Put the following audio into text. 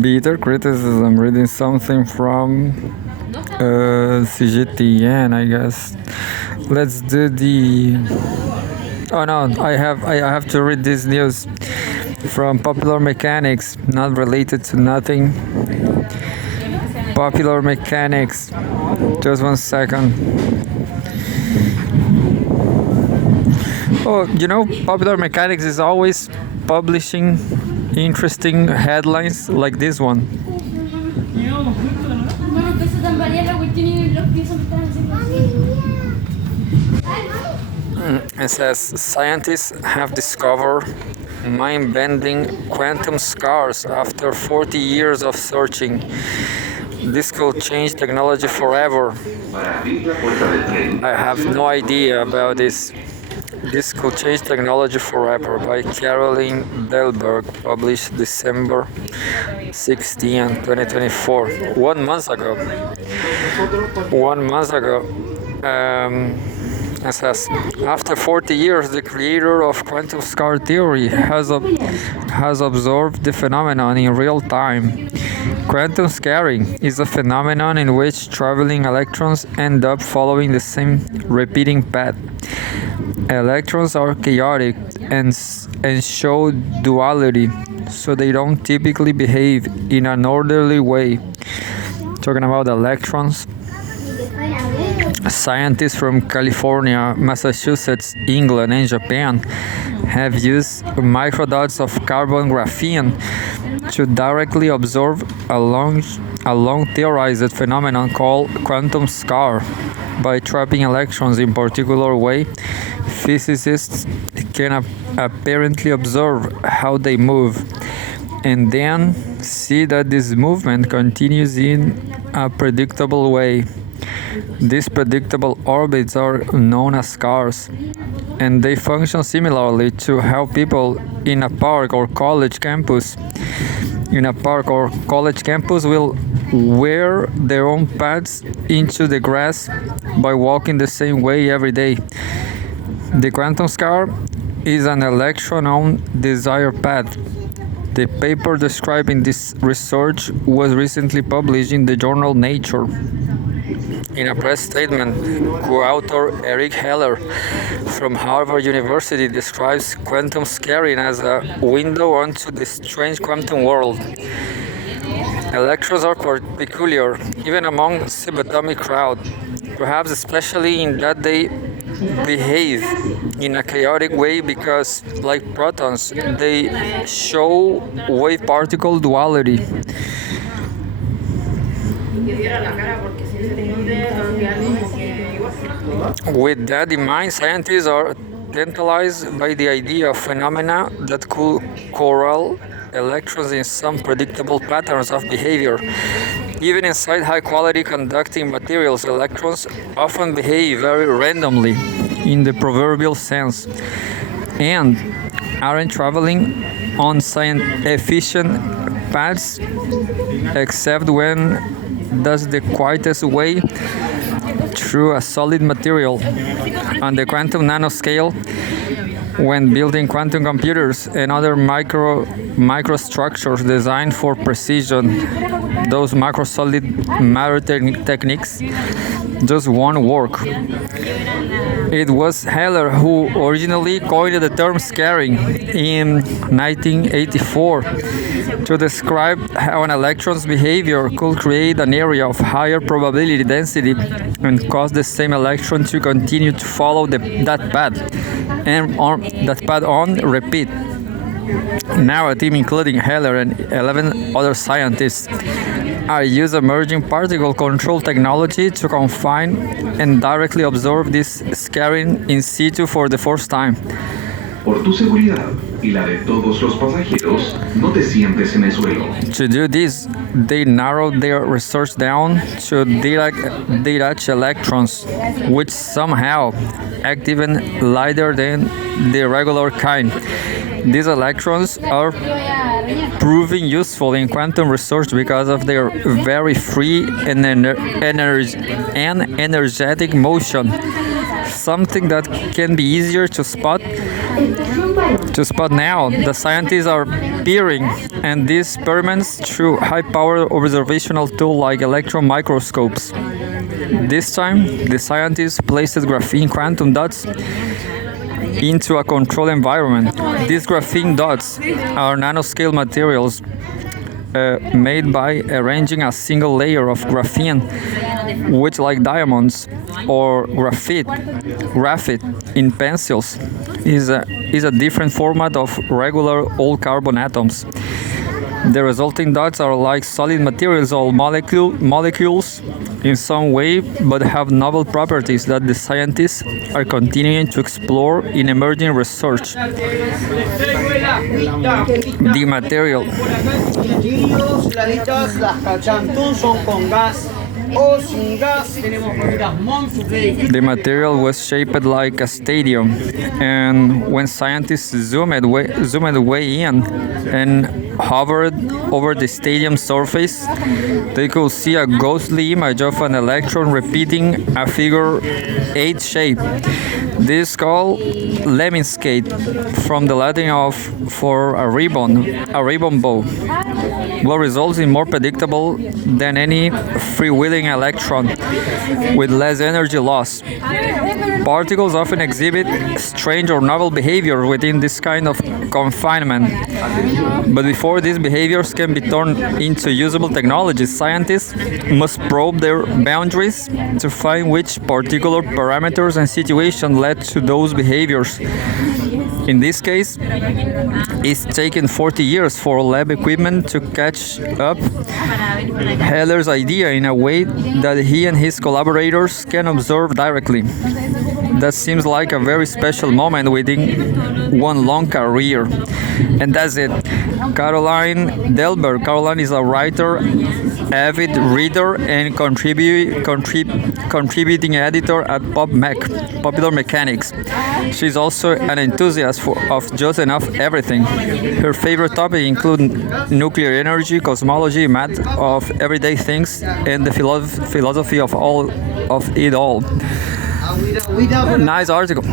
Bitter criticism. Reading something from CGTN, I guess. Let's do the. Oh no, I have to read this news from Popular Mechanics, not related to nothing. Popular Mechanics. Just 1 second. Oh, Popular Mechanics is always publishing interesting headlines like this one. It says scientists have discovered mind-bending quantum scars after 40 years of searching. This could change technology forever. I have no idea about this. This Could Change Technology Forever by Caroline Delberg, published December 16, 2024. 1 month ago. 1 month ago. It says, after 40 years, the creator of quantum scar theory has observed the phenomenon in real time. Quantum scaring is a phenomenon in which traveling electrons end up following the same repeating path. Electrons are chaotic and show duality, so they don't typically behave in an orderly way. Talking about electrons, scientists from California, Massachusetts, England, and Japan have used microdots of carbon graphene to directly observe a long theorized phenomenon called quantum scar. By trapping electrons in particular way, physicists can apparently observe how they move, and then see that this movement continues in a predictable way. These predictable orbits are known as scars, and they function similarly to how people in a park or college campus will wear their own paths into the grass by walking the same way every day. The quantum scar is an electron on desired path. The paper describing this research was recently published in the journal Nature. In a press statement, co-author Eric Heller from Harvard University describes quantum scaring as a window onto the strange quantum world. Electrons are peculiar, even among subatomic crowd, perhaps especially in that they behave in a chaotic way because, like protons, they show wave-particle duality. With that in mind, scientists are tantalized by the idea of phenomena that could corral electrons in some predictable patterns of behavior. Even inside high-quality conducting materials, electrons often behave very randomly in the proverbial sense and aren't traveling on efficient paths except when that's the quietest way through a solid material. On the quantum nanoscale, when building quantum computers and other microstructures designed for precision, those microsolid matter techniques just won't work. It was Heller who originally coined the term scaring in 1984 to describe how an electron's behavior could create an area of higher probability density and cause the same electron to continue to follow that path and on that path on repeat. Now a team including Heller and 11 other scientists are using emerging particle control technology to confine and directly observe this scaring in situ for the first time. Por tu seguridad y la de todos los pasajeros, no te sientes en el suelo. To do this, they narrowed their research down to Dirac electrons, which somehow act even lighter than the regular kind. These electrons are proving useful in quantum research because of their very free and energetic motion, something that can be easier to spot To spot now, the scientists are peering and these experiments through high-powered observational tools like electron microscopes. This time, the scientists placed graphene quantum dots into a controlled environment. These graphene dots are nanoscale materials made by arranging a single layer of graphene, which, like diamonds or graphite in pencils, is a different format of regular all carbon atoms. The resulting dots are like solid materials or molecules in some way, but have novel properties that the scientists are continuing to explore in emerging research. The material. The material was shaped like a stadium, and when scientists zoomed way in and hovered over the stadium surface, they could see a ghostly image of an electron repeating a figure 8 shape. This is called lemniscate, from the Latin of for a ribbon bow. What results in more predictable than any freewheeling electron with less energy loss. Particles often exhibit strange or novel behavior within this kind of confinement. But before these behaviors can be turned into usable technologies, scientists must probe their boundaries to find which particular parameters and situations led to those behaviors. In this case, it's taken 40 years for lab equipment to catch up Heller's idea in a way that he and his collaborators can observe directly. That seems like a very special moment within one long career. And that's it. Caroline Delbert. Caroline is a writer, avid reader, and contributing editor at Popular Mechanics. She's also an enthusiast of just enough everything. Her favorite topics include nuclear energy, cosmology, math of everyday things, and the philosophy of it all. Nice article.